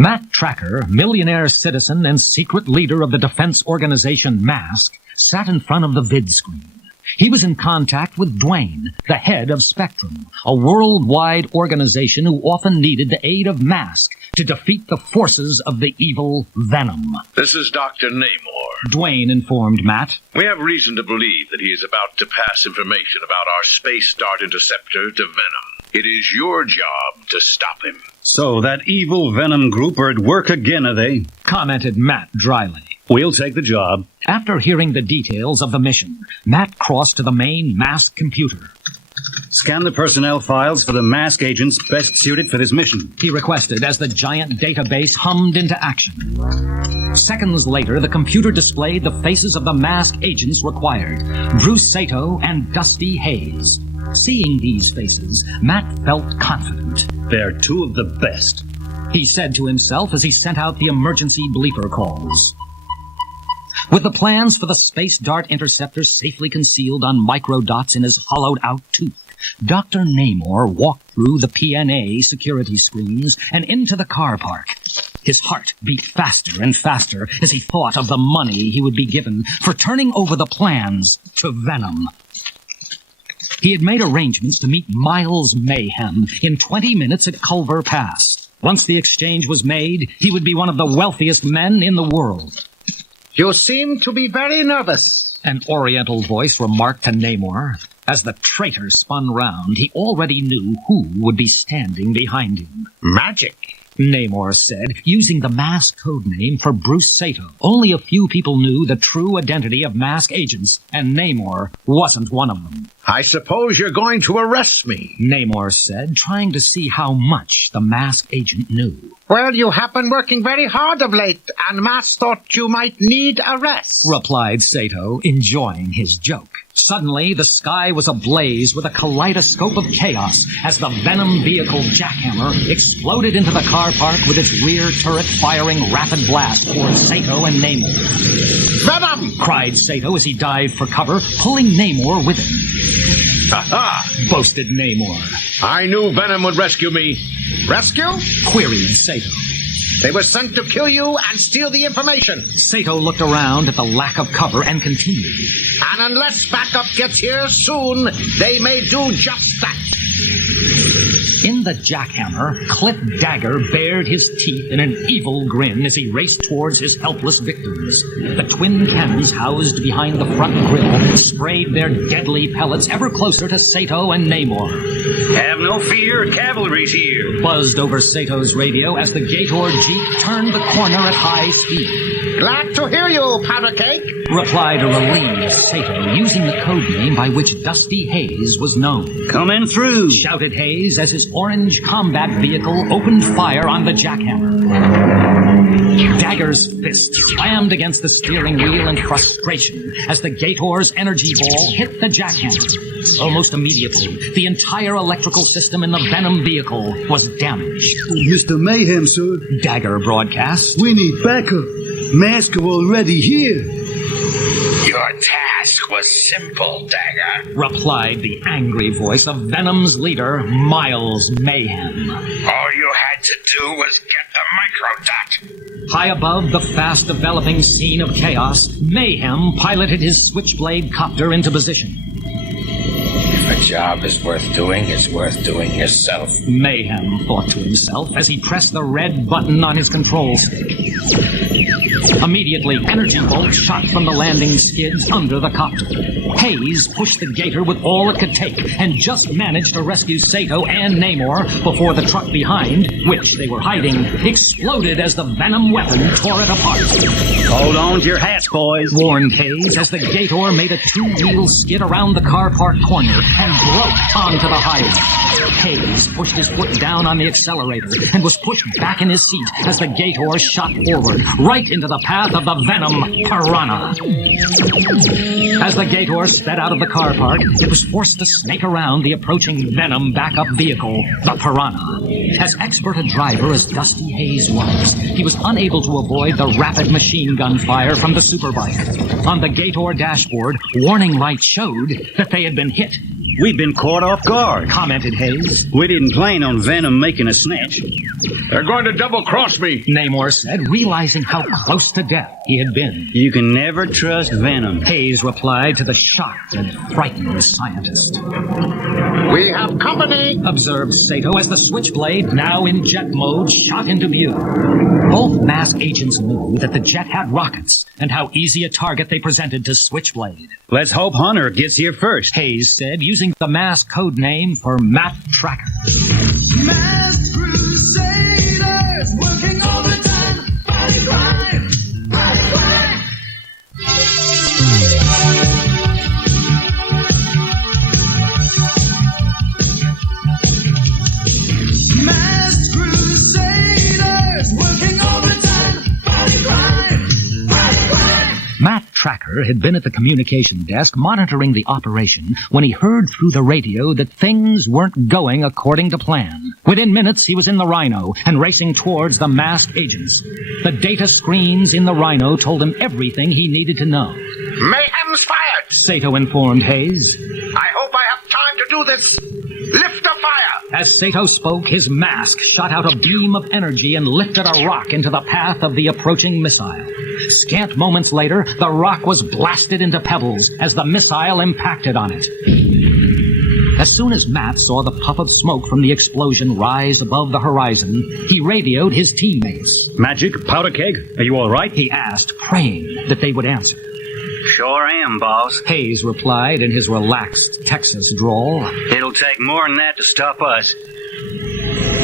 Matt Tracker, millionaire citizen and secret leader of the defense organization Mask, sat in front of the vid screen. He was in contact with Dwayne, the head of Spectrum, a worldwide organization who often needed the aid of Mask to defeat the forces of the evil Venom. This is Dr. Namor. Dwayne informed Matt. We have reason to believe that he is about to pass information about our space dart interceptor to Venom. It is your job to stop him. So that evil Venom group are at work again, are they? Commented Matt dryly. We'll take the job. After hearing the details of the mission, Matt crossed to the main Mask computer. Scan the personnel files for the Mask agents best suited for this mission, he requested as the giant database hummed into action. Seconds later, the computer displayed the faces of the Mask agents required, Bruce Sato and Dusty Hayes. Seeing these faces, Matt felt confident. They're two of the best, he said to himself as he sent out the emergency bleeper calls. With the plans for the space dart interceptor safely concealed on microdots in his hollowed-out tooth, Dr. Namor walked through the PNA security screens and into the car park. His heart beat faster and faster as he thought of the money he would be given for turning over the plans to Venom. He had made arrangements to meet Miles Mayhem in 20 minutes at Culver Pass. Once the exchange was made, he would be one of the wealthiest men in the world. You seem to be very nervous, an Oriental voice remarked to Namor. As the traitor spun round, he already knew who would be standing behind him. Magic, Namor said, using the Mask codename for Bruce Sato. Only a few people knew the true identity of Mask agents, and Namor wasn't one of them. I suppose you're going to arrest me, Namor said, trying to see how much the Mask agent knew. Well, you have been working very hard of late, and Mask thought you might need a rest, replied Sato, enjoying his joke. Suddenly, the sky was ablaze with a kaleidoscope of chaos as the Venom vehicle Jackhammer exploded into the car park with its rear turret firing rapid blast towards Sato and Namor. Venom! cried Sato as he dived for cover, pulling Namor with him. Ha-ha! boasted Namor. I knew Venom would rescue me. Rescue? Queried Sato. They were sent to kill you and steal the information. Sato looked around at the lack of cover and continued. And unless backup gets here soon, they may do just that. In the jackhammer, Cliff Dagger bared his teeth in an evil grin as he raced towards his helpless victims. The twin cannons housed behind the front grille sprayed their deadly pellets ever closer to Sato and Namor. Have no fear, cavalry's here, buzzed over Sato's radio as the Gator Jeep turned the corner at high speed. Glad to hear you, powder cake, replied a relieved Sato, using the codename by which Dusty Hayes was known. Coming through, shouted Hayes as his orange combat vehicle opened fire on the jackhammer. Dagger's fist slammed against the steering wheel in frustration as the Gator's energy ball hit the jackhammer. Almost immediately, the entire electrical system in the Venom vehicle was damaged. Mr. Mayhem, sir. Dagger broadcast. We need backup. Mask are already here. Your task was simple, Dagger, replied the angry voice of Venom's leader, Miles Mayhem. All you had to do was get the microdot. High above the fast-developing scene of chaos, Mayhem piloted his Switchblade copter into position. If a job is worth doing, it's worth doing yourself, Mayhem thought to himself as he pressed the red button on his control stick. Immediately, energy bolts shot from the landing skids under the copter. Hayes pushed the Gator with all it could take and just managed to rescue Sato and Namor before the truck behind, which they were hiding, exploded as the Venom weapon tore it apart. Hold on to your hats, boys, warned Hayes as the Gator made a two-wheel skid around the car park corner and broke onto the highway. Hayes pushed his foot down on the accelerator and was pushed back in his seat as the Gator shot forward, right into the path of the Venom Piranha. As the Gator sped out of the car park, it was forced to snake around the approaching Venom backup vehicle, the Piranha. As expert a driver as Dusty Hayes was, he was unable to avoid the rapid machine gun fire from the superbike. On the Gator dashboard, warning lights showed that they had been hit. We've been caught off guard. commented Hayes. We didn't plan on Venom making a snatch. They're going to double-cross me. Namor said, realizing how close to death he had been. You can never trust Venom. Hayes replied to the shocked and frightened scientist. We have company. Observed Sato as the Switchblade, now in jet mode, shot into view. Both mask agents knew that the jet had rockets and how easy a target they presented to Switchblade. Let's hope Hunter gets here first. Hayes said, using the mask code name for Matt Tracker. Masked Crusaders working overtime, fighting crime, fighting crime. Masked Crusaders working overtime, fighting crime, fighting crime. Matt Tracker had been at the communication desk monitoring the operation when he heard through the radio that things weren't going according to plan. Within minutes, he was in the Rhino and racing towards the masked agents. The data screens in the Rhino told him everything he needed to know. Mayhem's fired. Sato informed Hayes. I hope I have time to do this. Lift a fire. As Sato spoke, his mask shot out a beam of energy and lifted a rock into the path of the approaching missile. Scant moments later, the rock was blasted into pebbles as the missile impacted on it. As soon as Matt saw the puff of smoke from the explosion rise above the horizon, he radioed his teammates. Magic, powder keg, are you all right? He asked, praying that they would answer. Sure am, boss. Hayes replied in his relaxed Texas drawl. It'll take more than that to stop us.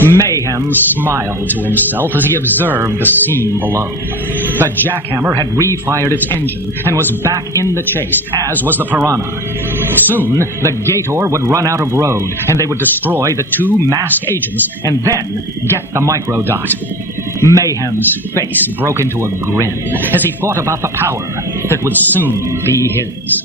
Mayhem smiled to himself as he observed the scene below. The jackhammer had refired its engine and was back in the chase, as was the Piranha. Soon, the Gator would run out of road, and they would destroy the two masked agents and then get the microdot. Mayhem's face broke into a grin as he thought about the power that would soon be his.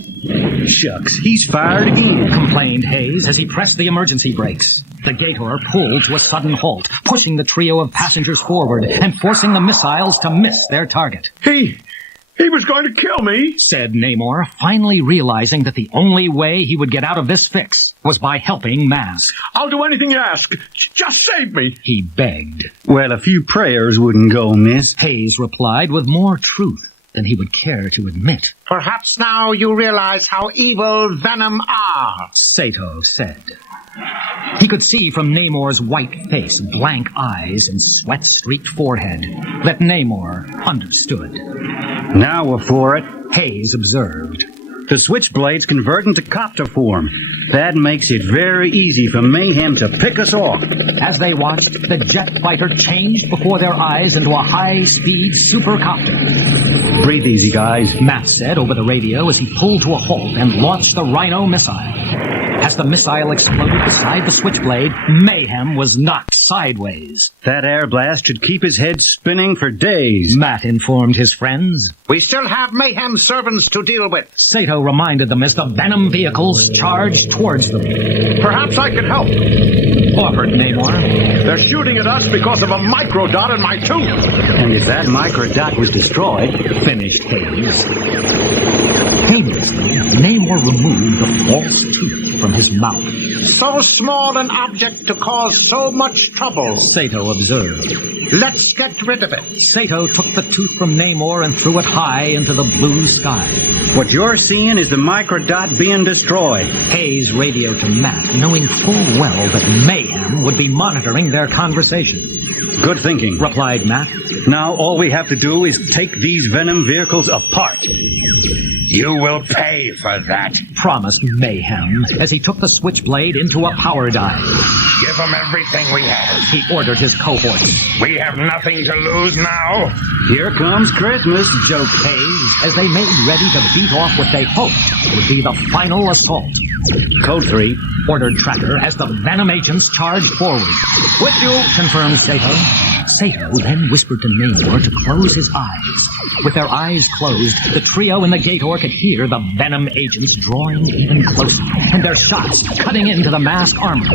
Shucks, he's fired again. Complained Hayes as he pressed the emergency brakes. The Gator pulled to a sudden halt, pushing the trio of passengers forward and forcing the missiles to miss their target. He was going to kill me, said Namor, finally realizing that the only way he would get out of this fix was by helping Mask. I'll do anything you ask. Just save me. He begged. Well, a few prayers wouldn't go amiss. Hayes replied with more truth than he would care to admit. Perhaps now you realize how evil Venom are. Sato said. He could see from Namor's white face, blank eyes, and sweat-streaked forehead that Namor understood. Now we're for it. Hayes observed. The Switchblades convert into copter form. That makes it very easy for Mayhem to pick us off. As they watched, the jet fighter changed before their eyes into a high-speed supercopter. Breathe easy, guys, Matt said over the radio as he pulled to a halt and launched the Rhino missile. As the missile exploded beside the Switchblade, Mayhem was knocked sideways. That air blast should keep his head spinning for days, Matt informed his friends. We still have Mayhem's servants to deal with. Sato reminded them as the Venom vehicles charged towards them. Perhaps I can help. Offered Namor. They're shooting at us because of a microdot in my tooth. And if that microdot was destroyed, finished Hayes. Painlessly, Namor removed the false tooth from his mouth. So small an object to cause so much trouble, Sato observed. Let's get rid of it. Sato took the tooth from Namor and threw it high into the blue sky. What you're seeing is the microdot being destroyed. Hayes radioed to Matt, knowing full well that Mayhem would be monitoring their conversation. Good thinking, replied Matt. Now all we have to do is take these Venom vehicles apart. You will pay for that, promised Mayhem as he took the Switchblade into a power dive. Give them everything we have. He ordered his cohorts. We have nothing to lose now. Here comes Christmas, joked Hayes as they made ready to beat off what they hoped would be the final assault. Code 3, ordered Tracker as the Venom agents charged forward. With you, confirmed Sato. Sato then whispered to Namor to close his eyes. With their eyes closed, the trio in the Gator could hear the Venom agents drawing even closer, and their shots cutting into the masked armor.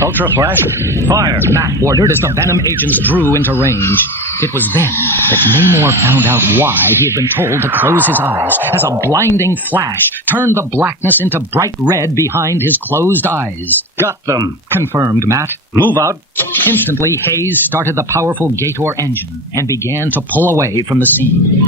Ultra Flash, fire! Matt ordered as the Venom agents drew into range. It was then that Namor found out why he had been told to close his eyes, as a blinding flash turned the blackness into bright red behind his closed eyes. Got them. Confirmed, Matt. Move out. Instantly, Hayes started the powerful Gator engine and began to pull away from the scene.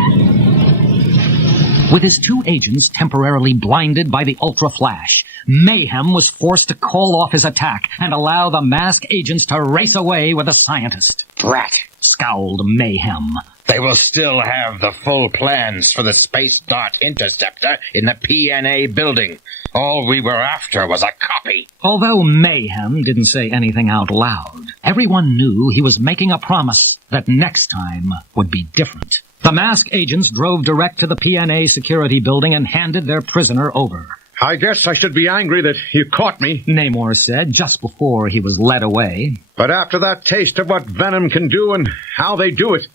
With his two agents temporarily blinded by the Ultra Flash, Mayhem was forced to call off his attack and allow the masked agents to race away with the scientist. Drat. Scowled Mayhem. They will still have the full plans for the Space Dart Interceptor in the PNA building. All we were after was a copy. Although Mayhem didn't say anything out loud, everyone knew he was making a promise that next time would be different. The masked agents drove direct to the PNA security building and handed their prisoner over. I guess I should be angry that you caught me. Namor said just before he was led away. But after that taste of what Venom can do and how they do it,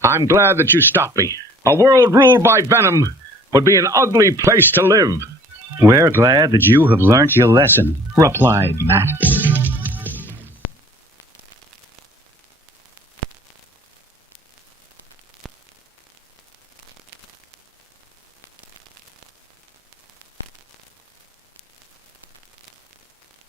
I'm glad that you stopped me. A world ruled by Venom would be an ugly place to live. We're glad that you have learnt your lesson. Replied Matt.